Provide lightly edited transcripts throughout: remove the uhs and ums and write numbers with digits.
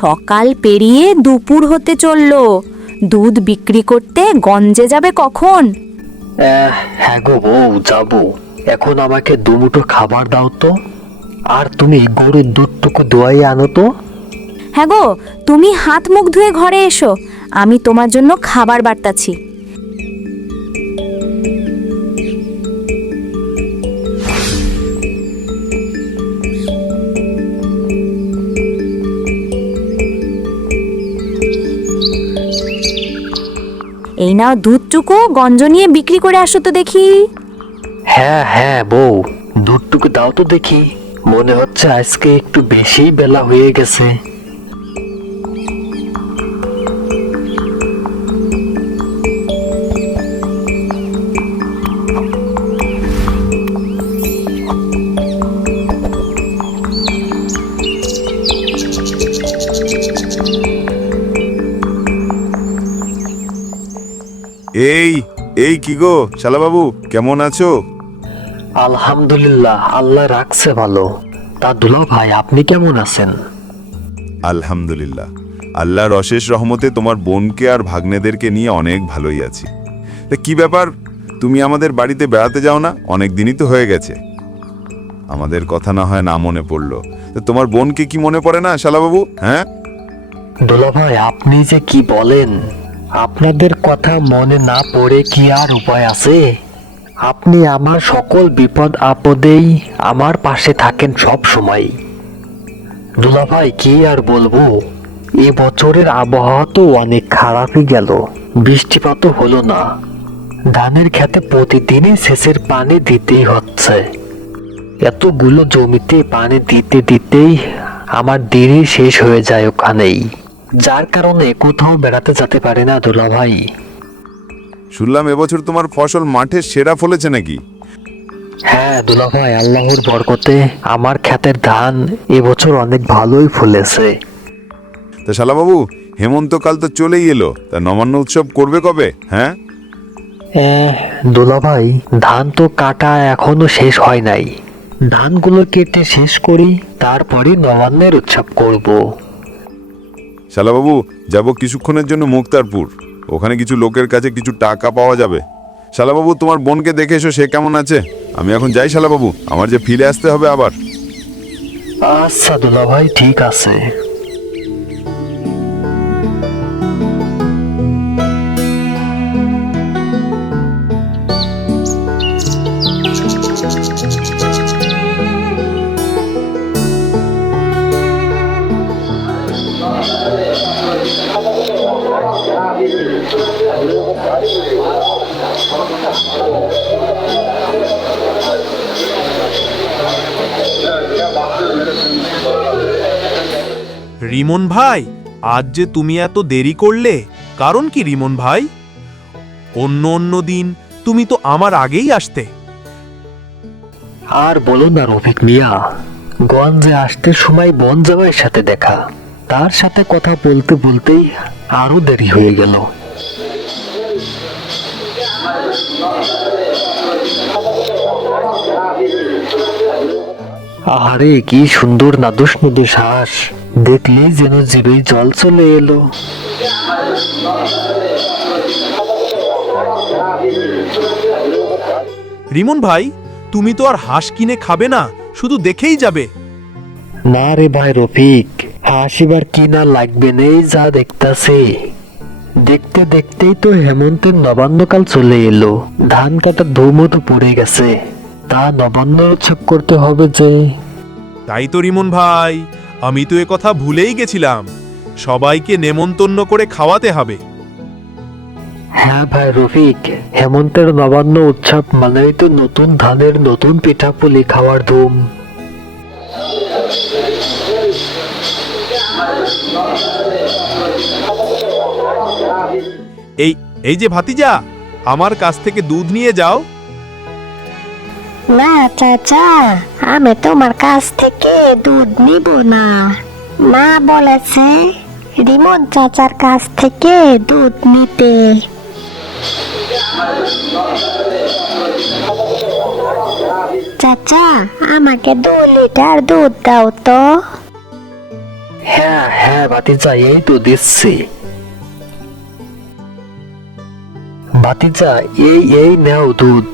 সকাল পেরিয়ে দুপুর হতে চললো। দুধ বিক্রি করতে গঞ্জে যাবে কখন? হ্যাঁ গো বউ, যাবো। এখন আমাকে দুমুঠো খাবার দাও তো, আর তুমি গরুর দুধটুকু দোয়াই আনো তো। হ্যাঁ গো, তুমি হাত মুখ ধুয়ে ঘরে এসো, আমি তোমার জন্য খাবার বাড়তাছি। এই নাও দুধটুকু, গঞ্জ নিয়ে বিক্রি করে আসো তো দেখি। হ্যাঁ হ্যাঁ বউ, দুধটুকু দাও তো দেখি। মনে হচ্ছে আজকে একটু বেশি বেলা হয়ে গেছে। এই এই কি গো শালাবাবু, কেমন আছো? আলহামদুলিল্লাহ, আল্লাহ রাখছে ভালো। তা দুলা ভাই, আপনি কেমন আছেন? আলহামদুলিল্লাহ, আল্লাহর অশেষ রহমতে তোমার বোনকে আর ভাগ্নেদেরকে নিয়ে অনেক ভালোই আছি। তা কি ব্যাপার, তুমি আমাদের বাড়িতে বেড়াতে যাও না? অনেক দিনই তো হয়ে গেছে। আমাদের কথা না হয় না মনে পড়লো, তো তোমার বোনকে কি মনে পড়ে না শালাবাবু? হ্যাঁ দুলা ভাই, আপনি যে কি বলেন, আপনাদের কথা মনে না পড়ে কি আর উপায় আছে? আপনি আমার সকল বিপদ আপদেই আমার পাশে থাকেন সব সময়। দুলা ভাই, কি আর বলবো, এ বছরের আবহাওয়া তো অনেক খারাপই গেল। বৃষ্টিপাতও হলো না। ধানের খেতে প্রতিদিনই সেচের পানি দিতেই হচ্ছে। এতগুলো জমিতে পানি দিতে দিতেই আমার দেরি শেষ হয়ে যায় ওখানেই, যার কারণে কোথাও বেড়াতে যেতে পারে না দুলা ভাই। শুনলাম এবছর তোমার ফসল মাঠে সেরা ফলেছে নাকি? হ্যাঁ দুলা ভাই, আল্লাহর বরকতে আমার ক্ষেতের ধান এবছর অনেক ভালোই ফলেছে। তা শালাবাবু, হেমন্তকাল তো চলেই এলো, তা নবান্ন উৎসব করবে কবে? হ্যাঁ দুলা ভাই, ধান তো কাটা এখনো শেষ হয় নাই। ধানগুলো কেটে শেষ করি, তারপরে নবান্নের উৎসব করব। শালাবাবু, যাব কিছুক্ষণের জন্য মুক্তারপুর, ওখানে কিছু লোকের কাছে কিছু টাকা পাওয়া যাবে। শালাবাবু, তোমার বোনকে দেখে এসো, সে কেমন আছে। আমি এখন যাই শালাবাবু, আমার যে ফিরে আসতে হবে আবার। আচ্ছা দুলা ভাই, ঠিক আছে। রিমন ভাই, আজ যে তুমি এত দেরি করলে, কারণ কি রিমন ভাই? অন্য অন্য দিন তুমি তো আমার আগেই আসতে। আর বলো না রফিক মিয়া, গঞ্জে আসতে সময় বন জামাইয়ের সাথে দেখা, তার সাথে কথা বলতে বলতেই আরো দেরি হয়ে গেল। আরে কি সুন্দর নাদুস নুদুস হাঁস, দেখলেই যেন জিভে জল চলে এলো। রিমন ভাই, তুমি তো আর হাঁস কিনে খাবে না, শুধু দেখেই যাবে। না রে ভাই রফিক, হাঁস এবার কিনা লাগবে নেই, যা দেখতাছি। দেখতে দেখতেই তো হেমন্তের নবান্নকাল চলে এলো। ধান কাটা ধুমো তো পড়ে গেছে, তা নবান্ন উৎসব করতে হবে যে। তাই তো রিমন ভাই, আমি তো এ কথা ভুলেই গেছিলাম, সবাইকে নেমন্তন্ন করে খাওয়াতে হবে। হ্যাঁ ভাই রফিক, হেমন্তের নবান্ন উৎসব মানেই তো নতুন ধানের নতুন পিঠাপুলি খাওয়ার ধুম। এই এই যে ভাতিজা, আমার কাছ থেকে দুধ নিয়ে যাও। না চাচা, আমি তোমার কাছ থেকে দুধ নিব না। মা বলেছে রিমন চাচার কাছ থেকে দুধ নিতে। চাচা, আমাকে 2 লিটার দুধ দাও তো। হ্যাঁ হ্যাঁ ভাতিজা, এই তো দিচ্ছি। ভাতিজা, এই নাও দুধ।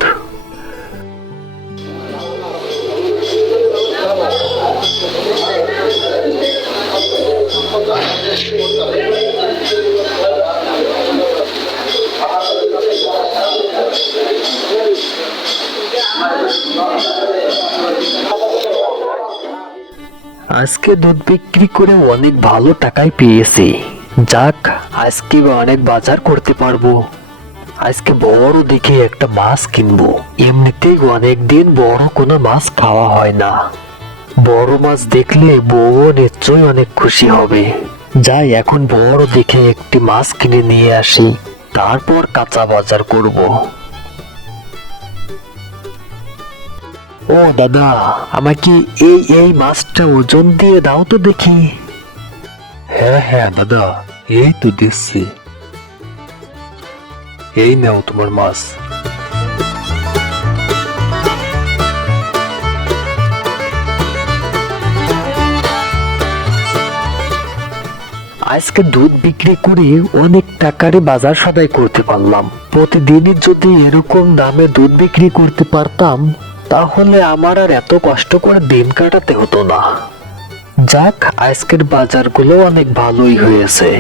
আজকে দুধ বিক্রি করে অনেক ভালো টাকাই পেয়েছি। যাক, আজকে অনেক বাজার করতে পারবো। আজকে বড় দেখে একটা মাছ কিনবো। এমনিতেই অনেকদিন বড় কোনো মাছ খাওয়া হয় না। বড় মাছ দেখলে বউ নিশ্চয়ই অনেক খুশি হবে। যাই, এখন বড় দেখে একটি মাছ কিনে নিয়ে আসি, তারপর কাঁচা বাজার করব। ও দাদা, আমাকে এই মাছটা ওজন দিয়ে দাও তো দেখি। হ্যাঁ হ্যাঁ দাদা, এই তো দিচ্ছি। এই নাও তোমার মাছ। আজকে দুধ বিক্রি করে অনেক টাকারই বাজার সদাই করতে পারলাম। প্রতিদিনই যদি এরকম দামে দুধ বিক্রি করতে পারতাম, তাহলে আমার আর এত কষ্ট করে দিন কাটাতে হতো না। যাক, আজকের বাজারগুলো অনেক ভালোই হয়েছে।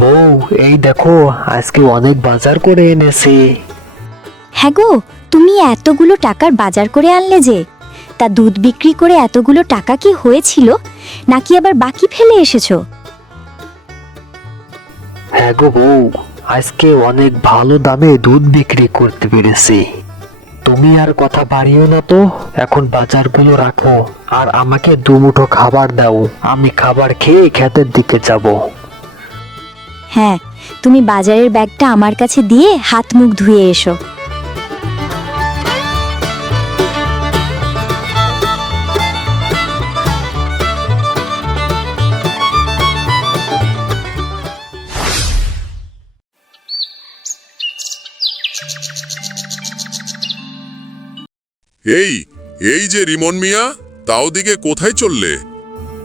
বউ, এই দেখো, আজকে অনেক বাজার করে এনেছি। হ্যাঁ গো, তুমি এতগুলো টাকার বাজার করে আনলে যে, তা দুধ বিক্রি করে এতগুলো টাকা কি হয়েছিল, নাকি আবার বাকি ফেলে এসেছো? হ্যাঁ গো বউ, আজকে অনেক ভালো দামে দুধ বিক্রি করতে পেরেছি। তুমি আর কথা বাড়িও না তো, এখন বাজারগুলো রাখো আর আমাকে দুমুঠো খাবার দাও। আমি খাবার খেয়ে ক্ষেতের দিকে যাব। হ্যাঁ, তুমি বাজারের ব্যাগটা আমার কাছে দিয়ে হাত মুখ ধুয়ে এসো। এই এই যে রিমন মিয়া, তাও দিকে কোথায় চললে?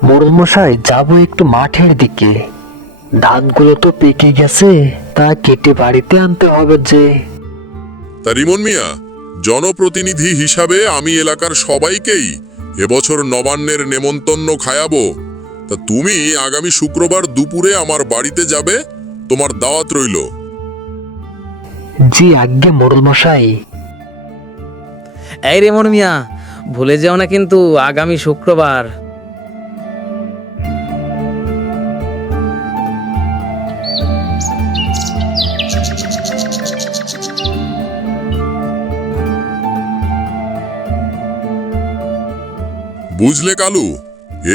মোড়ল মশাই, যাবো একটু মাঠের দিকে। ধানগুলো তো পেকে গেছে, তা কেটে বাড়িতে আনতে হবে যে। তা রিমন মিয়া, জনপ্রতিনিধি হিসাবে আমি এলাকার সবাইকেই এবছর নবান্নের নেমন্তন্ন খায়াবো। তা তুমি আগামী শুক্রবার দুপুরে আমার বাড়িতে যাবে, তোমার দাওয়াত রইল। জি আজ্ঞে মোড়ল মশাই। এই রেমন মিয়া, ভুলে যাও না কিন্তু আগামী শুক্রবার। বুঝলে কালু,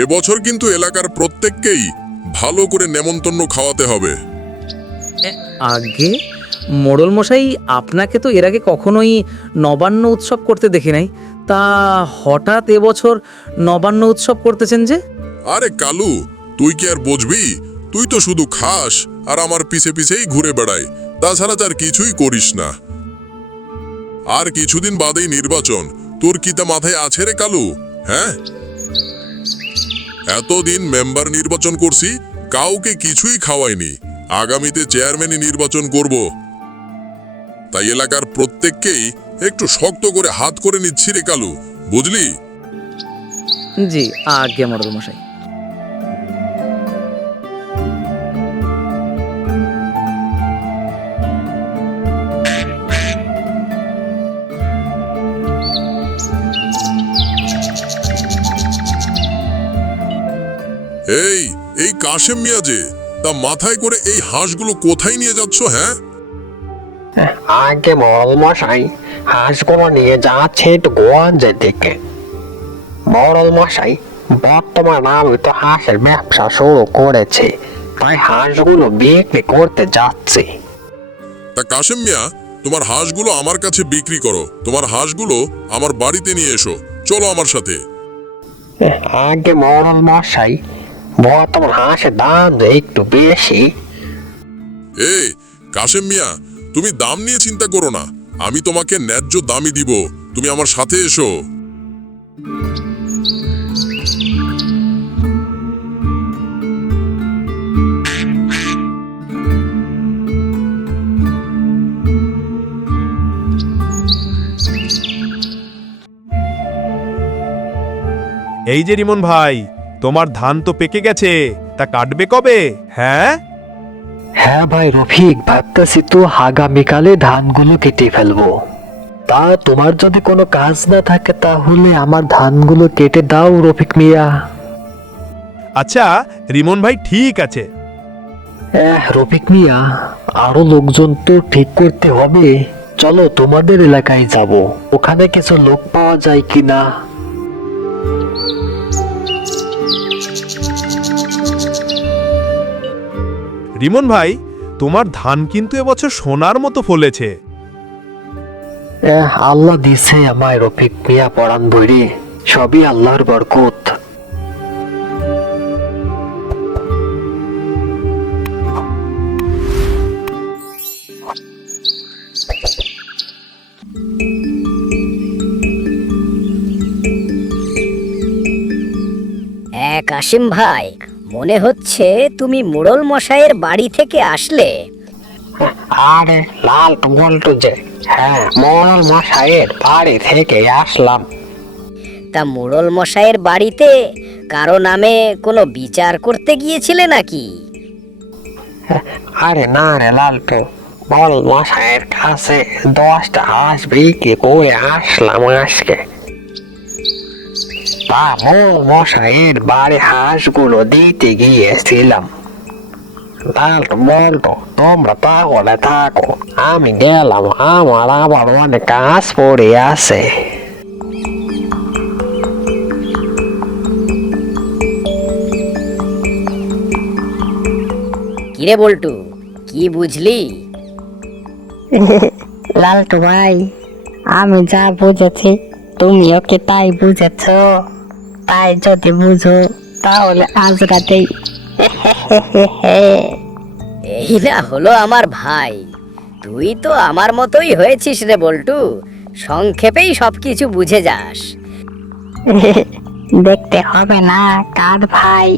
এবছর কিন্তু এলাকার প্রত্যেককেই ভালো করে নেমন্তন্ন খাওয়াতে হবে। আগে মোড়ল মশাই, আপনাকে তো এর আগে কখনোই নবান্ন উৎসব করতে দেখি নাই, তা হঠাৎ এবছর নবান্ন উৎসব করতেছেন যে? আরে কালু, তুই কি আর বুঝবি? তুই তো শুধু খাস আর আমার পিছে পিছেই ঘুরে বেড়াই, তাছাড়া তার কিছুই করিস না। আর কিছুদিন বাদেই নির্বাচন, তোর কি তা মাথায় আছে রে কালু? হ্যাঁ, এতদিন মেম্বার নির্বাচন করছি, কাউকে কিছুই খাওয়াইনি। আগামীতে চেয়ারম্যানই নির্বাচন করব, তাই এলাকার প্রত্যেককেই একটু শক্ত করে হাত করে নিচ্ছি রে কালু, বুঝলি? জি আজ্ঞে মোড়ল মশাই। এই এই কাশেম মিয়া যে, তা মাথায় করে এই হাঁসগুলো কোথায় নিয়ে যাচ্ছ? হ্যাঁ, আগে মোড়ল মশাই, হাঁসগুলো নিয়ে যাচ্ছে একটু গঞ্জের দিকে। মোড়ল মশাই, বর্তমানে আমি তো হাঁসের ব্যবসা শুরু করেছি, তাই হাঁসগুলো বিক্রি করতে যাচ্ছি। তা কাশেম মিয়া, তোমার হাঁসগুলো আমার কাছে বিক্রি করো। তোমার হাঁসগুলো আমার বাড়িতে নিয়ে এসো, চলো আমার সাথে। আগে মোড়ল মশাই, বর্তমান হাঁসের দাম যে একটু বেশি। এই কাশেম মিয়া, তুমি দাম নিয়ে চিন্তা করো না, আমি তোমাকে ন্যায্য দামই দিব। তুমি আমার সাথে এসো। এই যে রিমন ভাই, তোমার ধান তো পেকে গেছে, তা কাটবে কবে? হ্যাঁ, হ্যাঁ ভাই রফিক, ভাবতেছি তো আগামীকালে ধানগুলো কেটে ফেলবো। তা তোমার যদি কোনো কাজ না থাকে তাহলে আমার ধানগুলো কেটে দাও রফিক মিয়া। আচ্ছা রিমন ভাই, ঠিক আছে। রফিক মিয়া, আরো লোকজন তো ঠিক করতে হবে। চলো তোমাদের এলাকায় যাব, ওখানে কিছু লোক পাওয়া যায় কিনা। রিমন ভাই, তোমার ধান কিন্তু এবছর সোনার মতো ফলেছে। আল্লাহ দিছে আমায় রফিক মিয়া পরাণ ভরে, সবই আল্লাহর বরকত। কাশিম ভাই, মনে হচ্ছে তুমি মোড়ল মশাইয়ের বাড়ি থেকে আসলে। আরে লাল বলতো যে, হ্যাঁ মোড়ল মশাইয়ের বাড়ি থেকে আসলাম। তা মোড়ল মশাইয়ের বাড়িতে কারো নামে কোনো বিচার করতে গিয়েছিলে নাকি? আরে না রে লালটু, বল মশাইয়ের কাছে 10টা হাঁস বিক্রি করে আসলাম আজকে। তা মোড়ল মশাইয়ের বাড়ি হাঁসগুলো দিতে গিয়েছিলাম। লালটু বলতো, তোমরা তাহলে থাকো, আমি গেলাম, আমার আবার অনেক কাজ পড়ে আছে। কিরে বল্টু, কি বুঝলি? লালটু ভাই, আমি যা বুঝেছি তুমিও কি তাই বুঝেছ? তাই যদি বুঝো তাহলে আজ রাতেই এই না হলো আমার ভাই, তুই তো আমার মতোই হয়েছিস রে বল্টু, সংক্ষেপেই সবকিছু বুঝে যাস। দেখতে হবে না কার ভাই,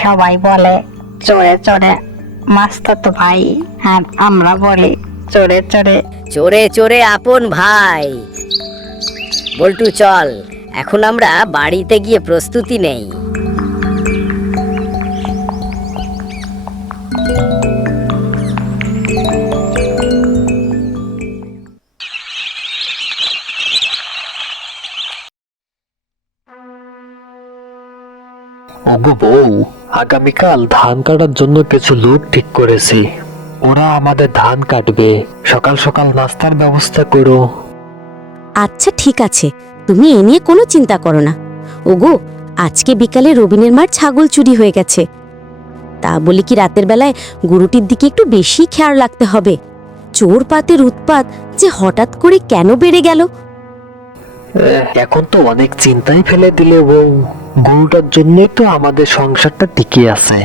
সবাই বলে চোরে চোরে মাস্তাতো ভাই, আর আমরা বলি চোরে চোরে। চোরে চোরে আপন ভাই। বল্টু চল, এখন আমরা বাড়িতে গিয়ে প্রস্তুতি নেই। ওগো বউ, আগামীকাল ধান কাটার জন্য কিছু লোক ঠিক করেছি। ওরা আমাদের ধান কাটবে। সকাল সকাল নাস্তার ব্যবস্থা করো। আচ্ছা ঠিক আছে, তুমি এ নিয়ে কোনো চিন্তা করো না। ওগো, আজকে বিকালে রবিনের মার ছাগল চুরি হয়ে গেছে। তা বলি কি রাতের বেলায় গরুটির দিকে একটু বেশি খেয়াল রাখতে হবে। চোর পাতের উৎপাত যে হঠাৎ করে কেন বেড়ে গেল। এখন তো অনেক চিন্তাই ফেলে দিলে বউ। গরুটার জন্যই তো আমাদের সংসারটা টিকে আছে।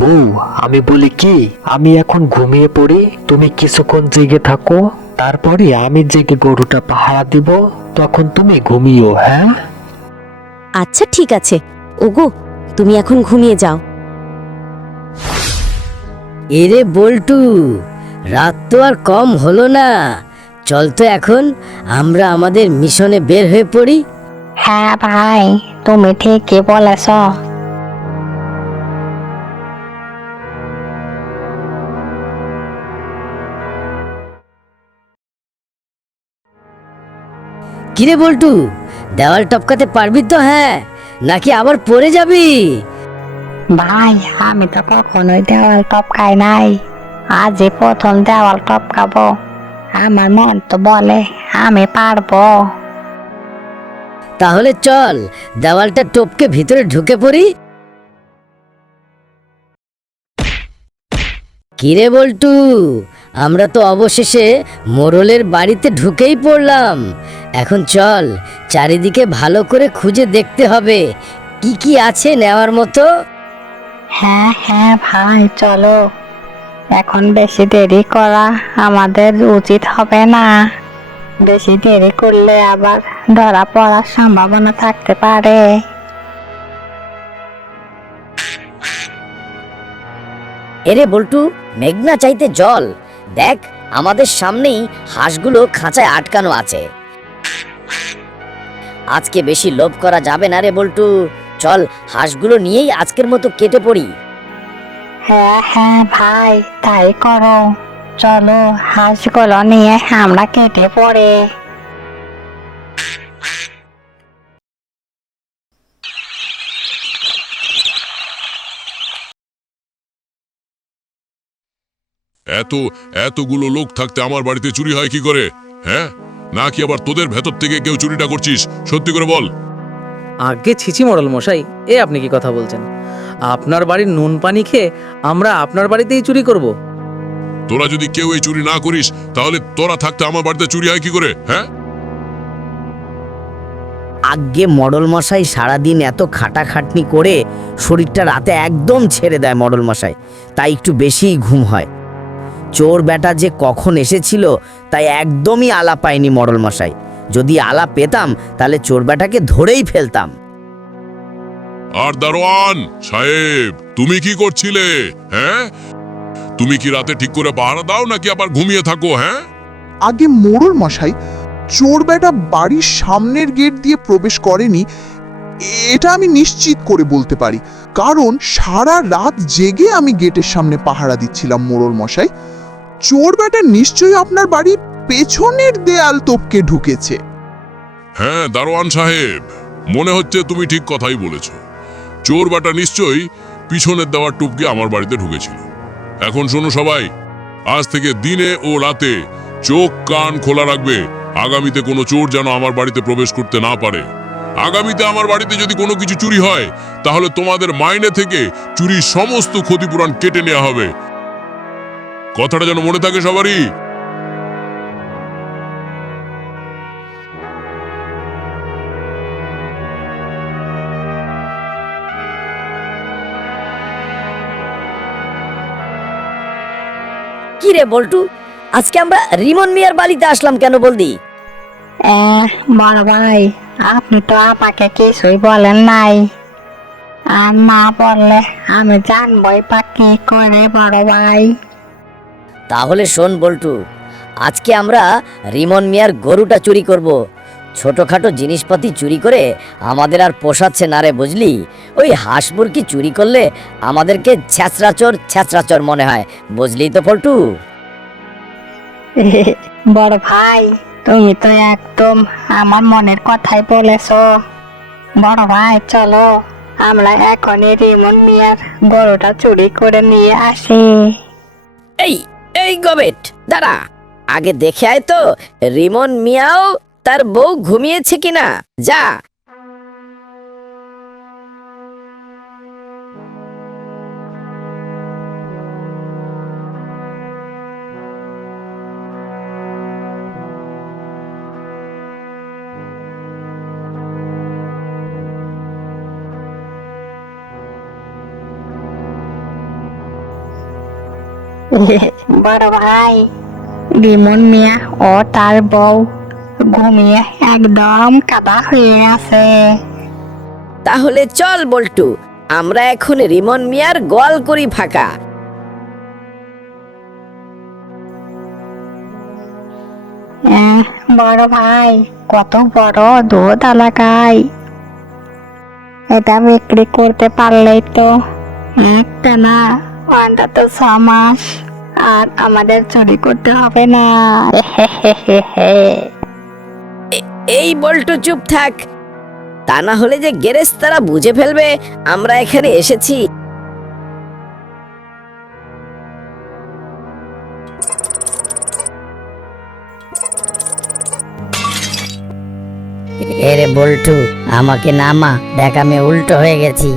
বউ, আমি বলি কি, আমি এখন ঘুমিয়ে পড়ি, তুমি কিছুক্ষণ জেগে থাকো, তারপরে আমি জেগে গরুটা পাহারা দিব, তখন তুমি ঘুমিও। হ্যাঁ আচ্ছা ঠিক আছে, ওগো তুমি এখন ঘুমিয়ে যাও। এরে বল্টু, রাত তো আর কম হলো না, চল তো এখন আমরা আমাদের মিশনে বের হয়ে পড়ি। হ্যাঁ ভাই, তুমি ঠিকই বলেছ। কিরে বল্টু, দেওয়াল টপকাতে পারবি তো? হ্যাঁ, নাকি আবার পড়ে যাবি? ভাই, আমি তো কখনোই দেওয়াল টপকাই নাই, আজই প্রথম দেওয়াল টপকাবো। আমার মন তো বলে আমি পারবো। তাহলে চল দেওয়ালটা টপকে ভিতরে ঢুকে পড়ি। কিরে বল্টু, আমরা তো অবশেষে মোড়লের বাড়িতে ঢুকেই পড়লাম। এখন চল চারিদিকে ভালো করে খুঁজে দেখতে হবে কি কি আছে নেওয়ার মতো? হ্যাঁ হ্যাঁ ভাই, চলো। এখন বেশি দেরি করা আমাদের উচিত হবে না। বেশি দেরি করলে আবার ধরা পড়ার সম্ভাবনা থাকতে পারে। এরে বল্টু, মেঘনা চাইতে জল। দেখ, আমাদের সামনেই হাঁসগুলো খাঁচায় আটকানো আছে। আজকে বেশি লোভ করা যাবে না রে বল্টু। চল, হাঁসগুলো নিয়েই আজকের মতো কেটে পড়ি। হ্যাঁ হ্যাঁ ভাই, তাই করো। চলো, হাঁসগুলো নিয়ে আমরা কেটে পড়ে। এতগুলো লোক থাকতে আমার বাড়িতে চুরি হয় কি করে? হ্যাঁ, নাকি আবার তোদের ভেতর থেকে কেউ চুরিটা করছিস? সত্যি করে বল। আগে ছিছি মোড়ল মশাই, এ আপনি কি কথা বলছেন? আপনার বাড়ির নুন পানি খেয়ে আমরা আপনার বাড়িতেই চুরি করব? তোরা যদি কেউ এই চুরি না করিস, তাহলে তোরা থাকতে আমার বাড়িতে চুরি হয় কি করে? হ্যাঁ, আগে মডল মশাই সারাদিন এত খাটাখাটনি করে শরীরটা রাতে একদম ছেড়ে দেয় মডল মশাই, তাই একটু বেশিই ঘুম হয়। চোর বেটা যে কখন এসেছিল তাই একদমই আলা পাইনি মডল মশাই। যদি আলা পেতাম তাহলে চোর বেটাকে ধরেই ফেলতাম। আর দারোয়ান সাহেব, তুমি কি করছিলে? হ্যাঁ, তুমি কি রাতে ঠিক করে পাহারা দাও নাকি আবার ঘুমিয়ে থাকো? হ্যাঁ, আগে মোড়ল মশাই, চোর বেটা বাড়ির সামনের গেট দিয়ে প্রবেশ করেনি, এটা আমি নিশ্চিত করে বলতে পারি, কারণ সারা রাত জেগে আমি গেটের সামনে পাহারা দিচ্ছিলাম মোড়ল মশাই। চোর বেটা নিশ্চয়ই আপনার বাড়ির পেছনের দেয়াল টপকে ঢুকেছে। হ্যাঁ দারোয়ান সাহেব, মনে হচ্ছে তুমি ঠিক কথাই বলেছ। চোর বাটা নিশ্চয়ই পিছনের দেওয়ার টুপকে আমার বাড়িতে ঢুকেছিল। এখন শোনো সবাই, আজ থেকে দিনে ও রাতে চোখ কান খোলা রাখবে। আগামীতে কোনো চোর যেন আমার বাড়িতে প্রবেশ করতে না পারে। আগামীতে আমার বাড়িতে যদি কোনো কিছু চুরি হয়, তাহলে তোমাদের মাইনে থেকে চুরির সমস্ত ক্ষতিপূরণ কেটে নেওয়া হবে। কথাটা যেন মনে থাকে সবারই। কি রে বল্টু, আজকে আমরা রিমন মিয়ার বাড়িতে আসলাম কেন বলদি? বড় ভাই, আপনি তো আমাকে কিছুই বলেন নাই। আর না বললে আমি জানবই বা কি করে বড় ভাই। তাহলে শোন বল্টু, আজকে আমরা রিমন মিয়ার গরুটা চুরি করব। ছোটখাটো জিনিসপাতি চুরি করে আমাদের আর পোষাচ্ছে না রে, বুঝলি? ওই হাঁস মুরগি চুরি করলে আমাদেরকে ছ্যাঁচড়াচোর মনে হয়, বুঝলি তো পল্টু? বড় ভাই, তুমি তো একদম আমার মনের কথাই বলেছো। বড় ভাই, চলো আমরা এখনই রিমন মিয়ার গরুটা চুরি করে নিয়ে আসি। এই এই গবেট, দাঁড়া, আগে দেখে আয় তো রিমন মিয়াও তার বউ ঘুমিয়েছে কিনা। যা। বড় ভাই, রিমন মিয়া ও তার বউ ঘুমিয়ে একদম কাদা হয়ে আছে। তাহলে চল বল্টু, আমরা এখন রিমন মিয়ার গোয়াল করি ফাঁকা। বড় ভাই, কত বড় দুধ এলাকায়। এটা বিক্রি করতে পারলেই তো একটা না অন্তত 6 মাস আর আমাদের চুরি করতে হবে না। এই বল্টু চুপ থাক, তা না হলে যে গেরেস্তারা বুঝে ফেলবে আমরা এখানে এসেছি। এরে বল্টু, আমাকে নামা, দেখ আমি উল্টো হয়ে গেছি।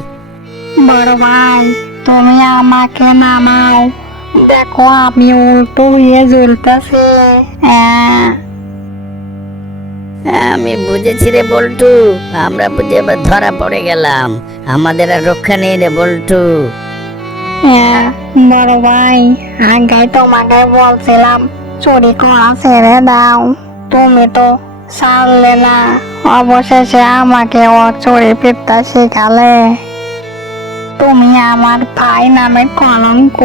বড় ভাই, তুমি আমাকে নামাও, দেখো আমি উল্টো হয়ে ঝুলতেছি। আমি বুঝেছি রে বল্টু, আমরা বুঝে এবার ধরা পড়ে গেলাম। আমাদের আর রক্ষা নেই রে বল্টু। হ্যাঁ বড় ভাই, আগে তোমাকে বলছিলাম চুরি করা ছেড়ে দাও, তুমি তো ছাড়লে না। অবশেষে আমাকে ও চুরি বিদ্যা শেখালে। তুমি আমার ভাই নামে কলঙ্ক।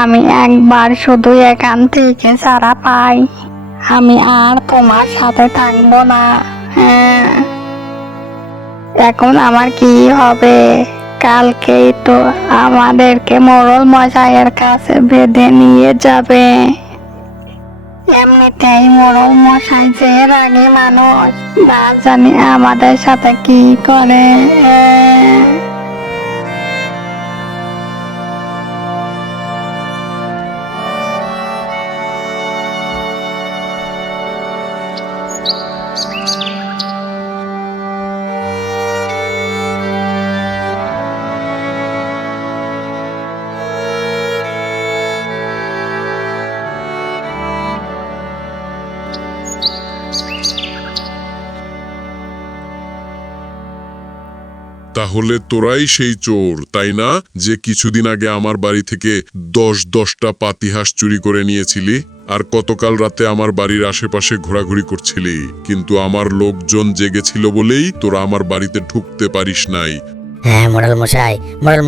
আমি একবার শুধু এখান থেকে ছাড়া পাই, আমি আর তোমার সাথে থাকবো না। হ্যাঁ, এখন আমার কি হবে? কালকেই তো আমাদেরকে মোড়ল মশাইয়ের কাছে বেঁধে নিয়ে যাবে। এমনিতেই মোড়ল মশাই যে রাগী মানুষ, না জানি আমাদের সাথে কি করে। তাহলে তোরাই সেই চোর, তাই না? যে কিছুদিন আগে আমার বাড়ি থেকে 10টা পাতিহাঁস চুরি করে নিয়েছিলি, আর গতকাল রাতে আমার বাড়ির আশেপাশে ঘোরাঘুরি করছিলি, কিন্তু আমার লোকজন জেগেছিল বলেই তোরা আমার বাড়িতে ঢুকতে পারিস নাই। হ্যাঁ মোড়ল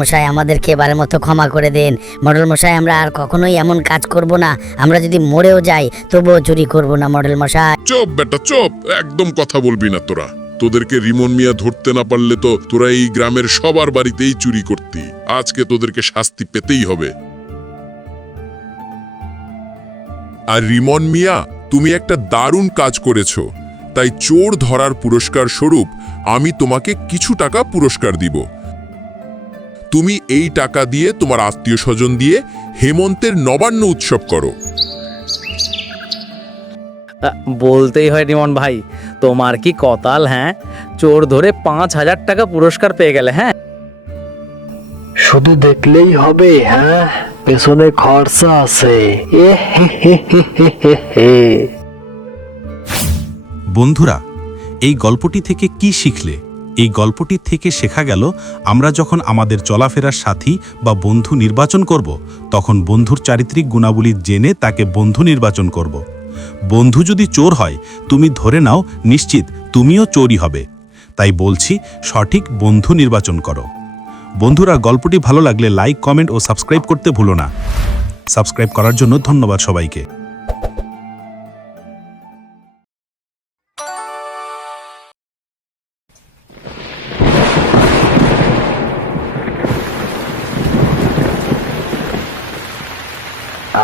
মশাই আমাদেরকে এবারের মতো ক্ষমা করে দেন। মোড়ল মশাই, আমরা আর কখনোই এমন কাজ করব না। আমরা যদি মরেও যাই তবুও চুরি করব না মোড়ল মশাই। চুপ বেটা চুপ, একদম কথা বলবি না তোরা। তোদেরকে রিমন মিয়া ধরতে না পারলে তো তোরা এই গ্রামের সবার বাড়িতেই চুরি করতি। আজকে তোদেরকে শাস্তি পেতেই হবে। আর রিমন মিয়া, তুমি একটা দারুণ কাজ করেছো, তাই চোর ধরার পুরস্কার স্বরূপ আমি তোমাকে কিছু টাকা পুরস্কার দিব। তুমি এই টাকা দিয়ে তোমার আত্মীয় স্বজন দিয়ে হেমন্তের নবান্ন উৎসব করো। বলতেই হয় রিমন ভাই, তোমার কি কতাল! হ্যাঁ, চোর ধরে 5,000 টাকা পুরস্কার পেয়ে গেলে। হ্যাঁ, শুধু দেখলেই হবে? হ্যাঁ, পেছনে খরচা আছে। এ হে হে হে হে হে হে। বন্ধুরা, এই গল্পটি থেকে কি শিখলে? এই গল্পটি থেকে শেখা গেল, আমরা যখন আমাদের চলাফেরার সাথী বা বন্ধু নির্বাচন করব, তখন বন্ধুর চারিত্রিক গুণাবলী জেনে তাকে বন্ধু নির্বাচন করব। বন্ধু যদি চোর হয়, তুমি ধরে নাও নিশ্চিত তুমিও চোরই হবে। তাই বলছি, সঠিক বন্ধু নির্বাচন করো। বন্ধুরা, গল্পটি ভালো লাগলে লাইক, কমেন্ট ও সাবস্ক্রাইব করতে ভুলো না। সাবস্ক্রাইব করার জন্য ধন্যবাদ সবাইকে।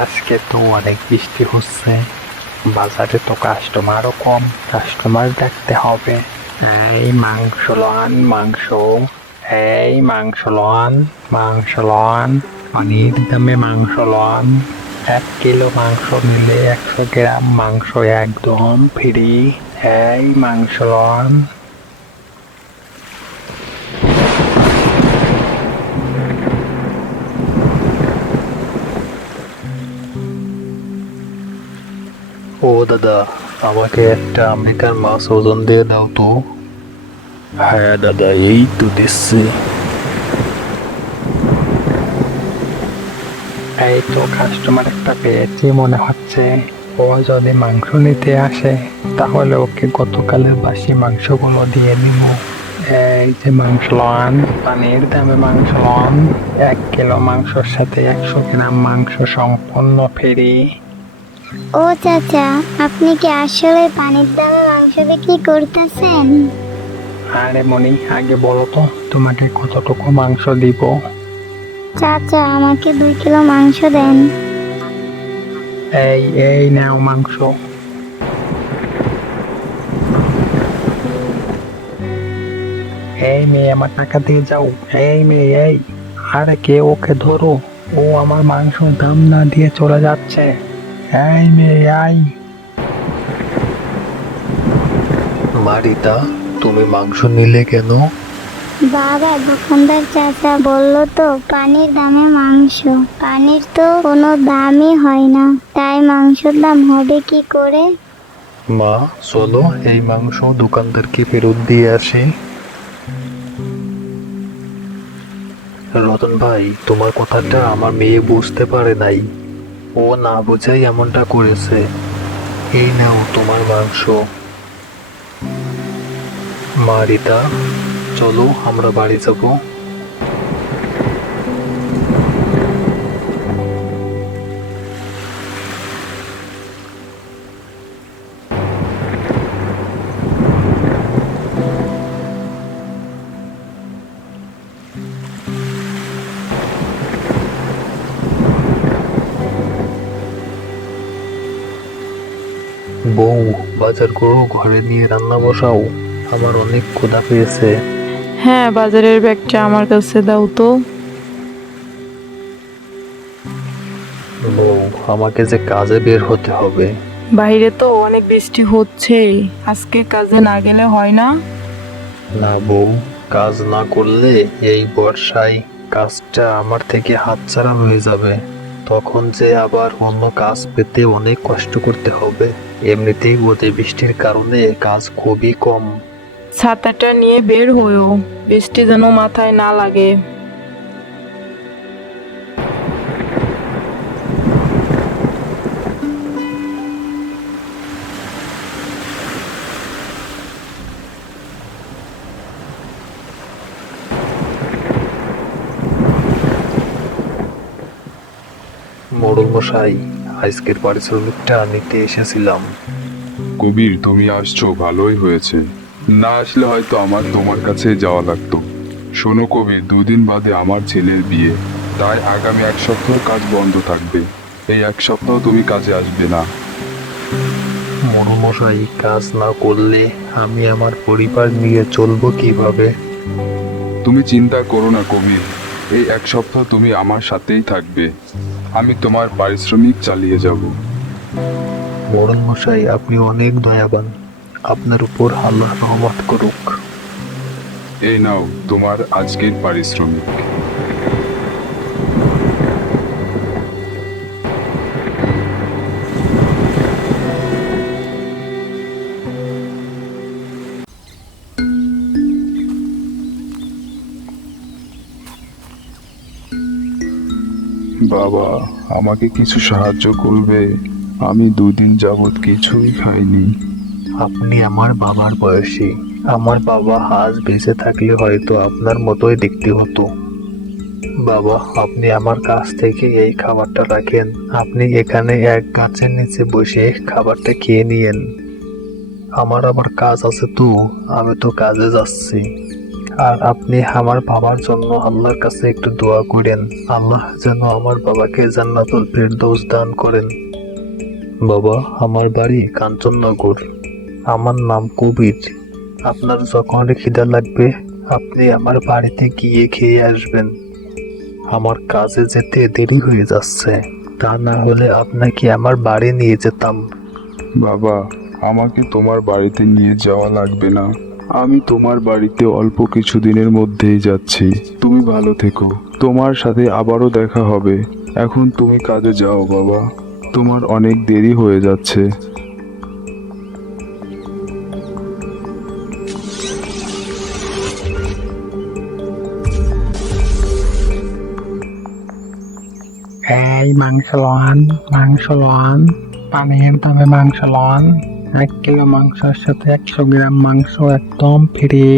আজকে তো অনেক বৃষ্টি হচ্ছে, বাজারে তো কাস্টমারও কম, কাস্টমার দেখতে হবে। এই মাংস লন, মাংস, এই মাংস লন, মাংস লন, অনেক দামে মাংস লন। 1 কিলো মাংস নিলে 100 গ্রাম মাংস একদম ফ্রি। এই মাংস লন। ও দাদা, আমাকে একটা আমেরিকান মাছ ওজন দিয়ে দাও তো। হ্যাঁ দাদা, এই তো দিচ্ছি। এই তো কাস্টমার একটা পেয়েছি মনে হচ্ছে। ও যদি মাংস নিতে আসে তাহলে ওকে গতকালের বাসি মাংসগুলো দিয়ে নিব। এই যে মাংস লন, পানির দামে মাংস লন। 1 কিলো মাংসর সাথে 100 গ্রাম মাংস সম্পূর্ণ ফ্রি। ও চাচা, আপনি কি আসলে পানির দামে মাংস বিক্রি করতেছেন? আরে মনি, আগে বলো তো তোমাকে কতটুকু মাংস দিব? চাচা, আমাকে 2 কিলো মাংস দেন। এই এই নাও মাংস। এই মেয়ে, আমার টাকা দিয়ে যাও। এই মেয়ে, এই, আরে কে ওকে ধরো, ও আমার মাংস দাম না দিয়ে চলে যাচ্ছে। এই মেয়ে, আই। মারিতা, তুমি মাংস নিলে কেন? বাবা, দোকানদার চাচা বললো তো পানির দামে মাংস। পানির তো কোনো দামই হয় না, তাই মাংসের দাম হবে কি করে? মা, চলো এই মাংস দোকানদারকে ফেরত দিয়ে আসি। রতন ভাই, তোমার কথাটা আমার মেয়ে বুঝতে পারে নাই, ও না বোঝাই এমনটা করেছে। এই নাও তোমার মাংস। মা রিতা, চলো আমরা বাড়ি যাব। বউ, বাজার করো, ঘরে নিয়ে রান্না বসাও, আমার অনেক ক্ষুধা পেয়েছে। হ্যাঁ, বাজারের ব্যাগটা আমার কাছে দাও তো। বউ, আমাকে যে কাজে বের হতে হবে। বাইরে তো অনেক বৃষ্টি হচ্ছে, আজকে কাজে না গেলে হয় না? না বউ, কাজ না করলে এই বর্ষায় কাজটা আমার থেকে হাতছাড়া হয়ে যাবে। তখন যে আবার অন্য কাজ পেতে অনেক কষ্ট করতে হবে। এমনিতেই ওতে বৃষ্টির কারণে কাজ খুবই কম। ছাতাটা নিয়ে বের হয়েও, বৃষ্টি যেন মাথায় না লাগে। মোড়ল মশাই, আজকের পারিশ্রমিকটা নিতে এসেছিলাম। কবির, তুমি আসছো ভালোই হয়েছে, না আসলে হয়তো আমার তোমার কাছে যাওয়া লাগতো। শোনো কবির, 2 দিন বাদে আমার ছেলের বিয়ে, তাই আগামী 1 সপ্তাহ কাজ বন্ধ থাকবে। এই 1 সপ্তাহ তুমি কাজে আসবে না। মোড়ল মশাই, কাজ না করলে আমি আমার পরিবার নিয়ে চলবো কিভাবে? তুমি চিন্তা করো না কবির, এই 1 সপ্তাহ তুমি আমার সাথেই থাকবে, আমি তোমার পারিশ্রমিক চালিয়ে যাব। মোড়ল মশাই, আপনি অনেক দয়াবান, আপনার উপর আল্লাহ রহমত করুক। এই নাও তোমার আজকের পারিশ্রমিক। বাবা, আমাকে কিছু সাহায্য করবে? আমি 2 দিন যাবৎ কিছুই খাইনি। আপনি আমার বাবার বয়সী, আমার বাবা আজ বেঁচে থাকলে হয়তো আপনার মতোই দেখতে হতো। বাবা, আপনি আমার কাছ থেকে এই খাবারটা রাখেন, আপনি এখানে এক গাছের নিচে বসে খাবারটা খেয়ে নিয়েন। আমার আবার কাজ আছে তো, আমি তো কাজে যাচ্ছি। আর আপনি আমার বাবার জন্য আল্লাহর কাছে একটু দোয়া করেন, আল্লাহ যেন আমার বাবাকে জান্নাতুল ফেরদৌস দান করেন। বাবা, আমার বাড়ি কাঞ্চননগর, আমার নাম কবির। আপনার যখন খিদা লাগবে আপনি আমার বাড়িতে গিয়ে খেয়ে আসবেন। আমার কাজে যেতে দেরি হয়ে যাচ্ছে, তা না হলে আপনাকে আমার বাড়ি নিয়ে যেতাম। বাবা, আমাকে তোমার বাড়িতে নিয়ে যাওয়া লাগবে না, আমি তোমার বাড়িতে অল্প কিছু দিনের মধ্যেই যাচ্ছি। তুমি ভালো থেকো, তোমার সাথে আবারও দেখা হবে। এখন তুমি কাজে যাও বাবা, তোমার অনেক দেরি হয়ে যাচ্ছে। এই মাংস লন, মাংস লন, পানির দামে মাংস লন। 1 কিলো মাংসের সাথে 100 গ্রাম মাংস একদম ফ্রি।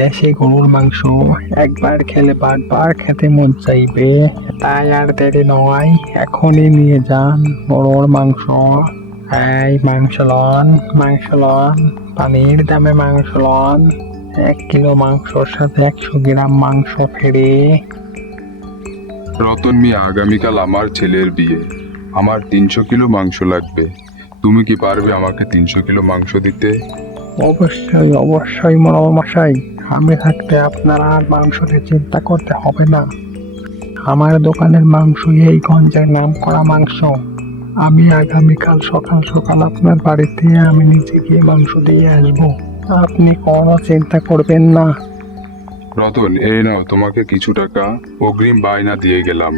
দেশি গরুর মাংস, একবার খেলে বারবার খেতে মন চাইবে। তাই আর দেরি নয়, এখনই নিয়ে যান গরুর মাংস। এই মাংস লন, মাংস লন, পানির দামে মাংস লন। 1 কিলো মাংসের সাথে 100 গ্রাম মাংস ফ্রি। রতন মিয়া, আগামীকাল আমার ছেলের বিয়ে, আমার 300 কিলো মাংস লাগবে। তুমি কি পারবে আমাকে 300 কিলো মাংস দিতে? অবশ্যই অবশ্যই মোড়ল মশাই, আমি থাকতে আপনার আর মাংসতে চিন্তা করতে হবে না। আমার দোকানের মাংস এই গঞ্জের নাম করা মাংস। আমি আগামীকাল সকাল সকাল আপনার বাড়িতে আমি নিজে গিয়ে মাংস দিয়ে আসবো, আপনি কোনো চিন্তা করবেন না। রতন, এই নাও তোমাকে কিছু টাকা অগ্রিম বায়না দিয়ে গেলাম।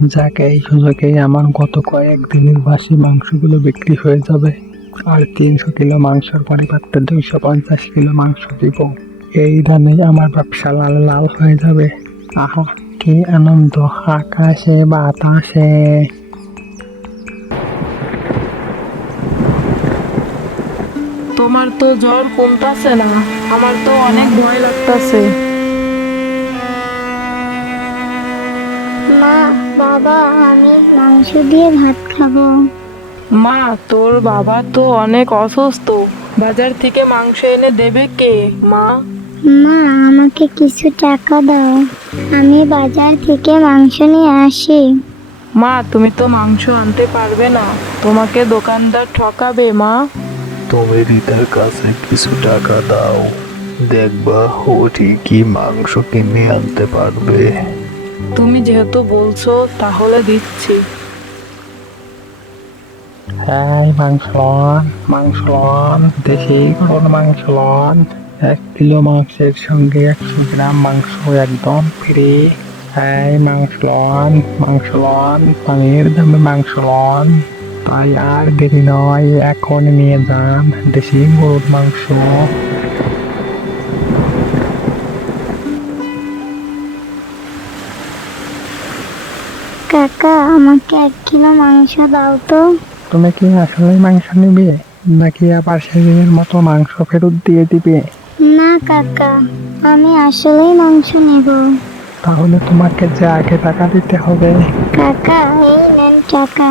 যাকে এই সুযোগেই আমার গত কয়েকদিনের বাসি মাংসগুলো বিক্রি হয়ে যাবে, আর 300 কিলো মাংসের পরিবর্তে 250 কিলো মাংস দিব। এই দামে আমার ব্যবসা লাল লাল হয়ে যাবে। আহা, কি আনন্দ! আকাশে বাতাসে। তোমার তো জ্বর কমতাছে না, আমার তো অনেক ভয় লাগতাছে। মা, বাবা, আমি মাংস দিয়ে ভাত খাবো। মা, তোর বাবা তো অনেক অসুস্থ, বাজার থেকে মাংস এনে দেবে কে? মা, মা, আমাকে কিছু টাকা দাও, আমি বাজার থেকে মাংস নিয়ে আসি। মা তুমি তো মাংস আনতে পারবে না, তোমাকে দোকানদার ঠকাবে। মা, তুমি রিতার কাছে কিছু টাকা দাও, দেখবা ও ঠিকই মাংস কিনে আনতে পারবে। তুমি যেহেতু বলছো তাহলে দিচ্ছি। হ্যাঁ, মাংস লন, মাংস লন, দেশি গরুর মাংস লন। 1 কিলো মাংসের সঙ্গে 100 গ্রাম মাংস একদম ফ্রি। হ্যাঁ, মাংস লন, মাংস লন, পানির দামে মাংস লন। তাই আর দেরি নয়, এখন নিয়ে যান দেশি গরুর মাংস। কাকা, আমাকে 1 কিলো মাংস দাও তো। তুমি কি আসলে মাংস নিবে, নাকি আবার সেদিনের মতো মাংস ফেরত দিয়ে দিবে? না কাকা, আমি আসলেই মাংস নেব। তাহলে তোমাকে যে আগে টাকা দিতে হবে। কাকা, এই নেন টাকা।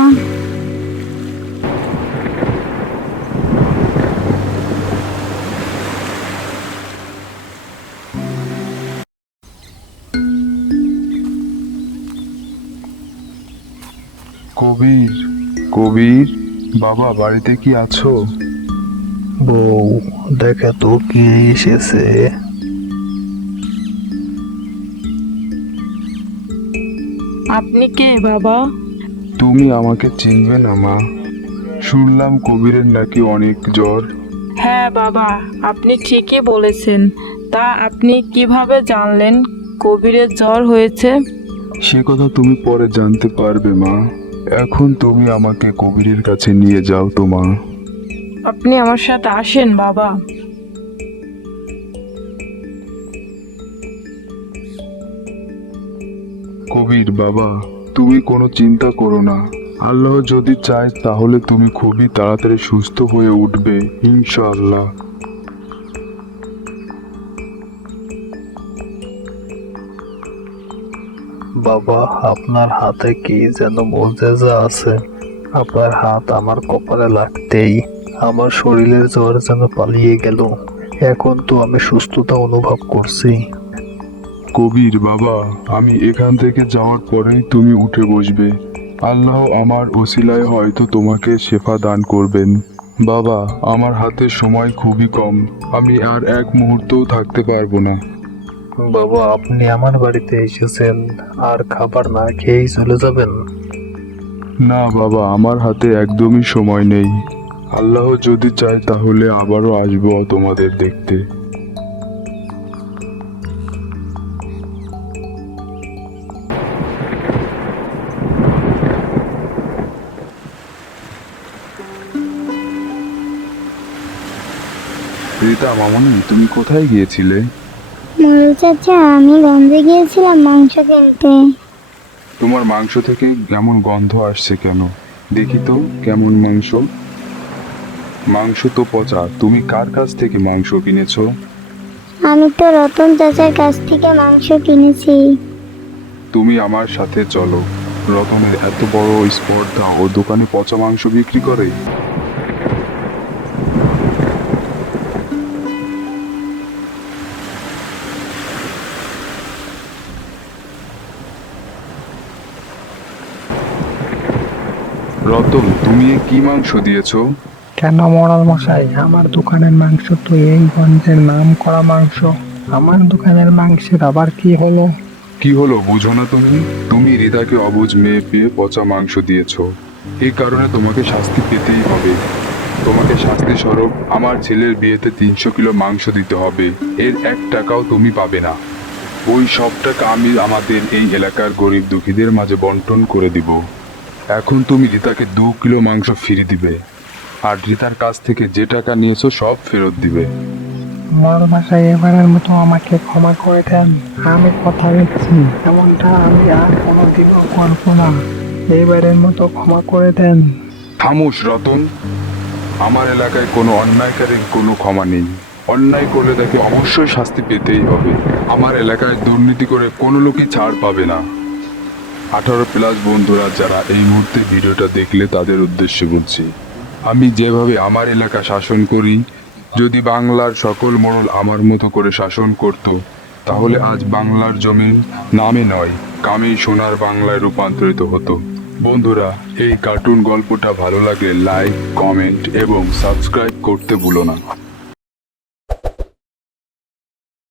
কবির, কবির, বাবা বাড়িতে কি আছো? বউ, দেখে তো কি এসেছে। আপনি কে বাবা? তুমি আমাকে চিনবে না মা? শুনলাম কবিরের নাকি অনেক জ্বর। হ্যাঁ বাবা, আপনি ঠিকই বলেছেন। তা আপনি কিভাবে জানলেন কবিরের জ্বর হয়েছে? সে কথা তুমি পরে জানতে পারবে মা। এখন তুমি আমাকে কবিরের কাছে নিয়ে যাও তো মা। আপনি আমার সাথে আসেন বাবা। কবির বাবা, তুমি কোনো চিন্তা করো না। আল্লাহ যদি চায় তাহলে তুমি খুবই তাড়াতাড়ি সুস্থ হয়ে উঠবে ইনশাআল্লাহ। বাবা, আপনার হাতে কি যেন মোজেজা আছে। আপনার হাত আমার কপালে লাগতেই আমার শরীরের জ্বর যেন পালিয়ে গেল। এখন তো আমি সুস্থতা অনুভব করছি। কবির বাবা, আমি এখান থেকে যাওয়ার পরেই তুমি উঠে বসবে। আল্লাহ আমার ওসিলায় হয়তো তোমাকে শেফা দান করবেন। বাবা, আমার হাতে সময় খুবই কম, আমি আর এক মুহূর্তও থাকতে পারবো না। বাবা, আপনি আমার বাড়িতে এসেছেন, আর খাবার না খেয়েই চলে যাবেন? না বাবা, আমার হাতে একদমই সময় নেই। আল্লাহ যদি চায় তাহলে আবারও আসবো তোমাদের দেখতে। রীতা মামনি, তুমি কোথায় গিয়েছিলে? মোড়ল চাচা, আমি গঞ্জে গিয়েছিলাম মাংস কিনতে। তোমার মাংস থেকে কেমন গন্ধ আসছে কেন? দেখি তো কেমন মাংস। মাংস তো পচা। তুমি কার কাছ থেকে মাংস কিনেছো? আমি তো রতন চাচার কাছ থেকে মাংস কিনেছি। তুমি আমার সাথে চলো। রতনের এত বড় স্পর্ধা, ও দোকানে পচা মাংস বিক্রি করে? রতন, তুমি এ কি মাংস দিয়েছো? কেন মোড়াল মশাই, আমার দোকানের মাংস তো এই গঞ্জের নাম করা মাংস। আমার দোকানের মাংসের আবার কি হলো? কি হলো বুঝো না তুমি? তুমি রিদাকে অবুঝ মেয়ে পেয়ে পচা মাংস দিয়েছো। এই কারণে তোমাকে শাস্তি পেতেই হবে। তোমাকে শাস্তি স্বরূপ আমার ছেলের বিয়েতে 300 কিলো মাংস দিতে হবে। এর 1 টাকাও তুমি পাবে না। ওই সব টাকা আমি আমাদের এই এলাকার গরিব দুঃখীদের মাঝে বন্টন করে দিব। এখন তুমি রিতাকে 2 কিলো মাংস ফিরে দিবে, আর রিতার কাছ থেকে যে টাকা নিয়েছো সব ফেরত দিবে। বড় ভাষায় এবারের মতো আমাকে ক্ষমা করে দেন। আমি কথা দিচ্ছি এমনটা আমি আর কোনোদিনও করবো না। এইবারের মতো ক্ষমা করে দেন। খামোশ রতন, আমার এলাকায় কোনো অন্যায়কারীর কোনো ক্ষমা নেই। অন্যায় করলে তাকে অবশ্যই শাস্তি পেতেই হবে। আমার এলাকায় দুর্নীতি করে কোনো লোকই ছাড় পাবে না। 18+ বন্ধুরা যারা এই মুহূর্তে ভিডিওটা দেখলে তাদের উদ্দেশ্যে বলছি, আমি যেভাবে আমার এলাকা শাসন করি, যদি বাংলার সকল মোড়ল আমার মতো করে শাসন করত, তাহলে আজ বাংলার জমিন নামে নয় কামেই সোনার বাংলায় রূপান্তরিত হতো। বন্ধুরা, এই কার্টুন গল্পটা ভালো লাগলে লাইক, কমেন্ট এবং সাবস্ক্রাইব করতে ভুলো না।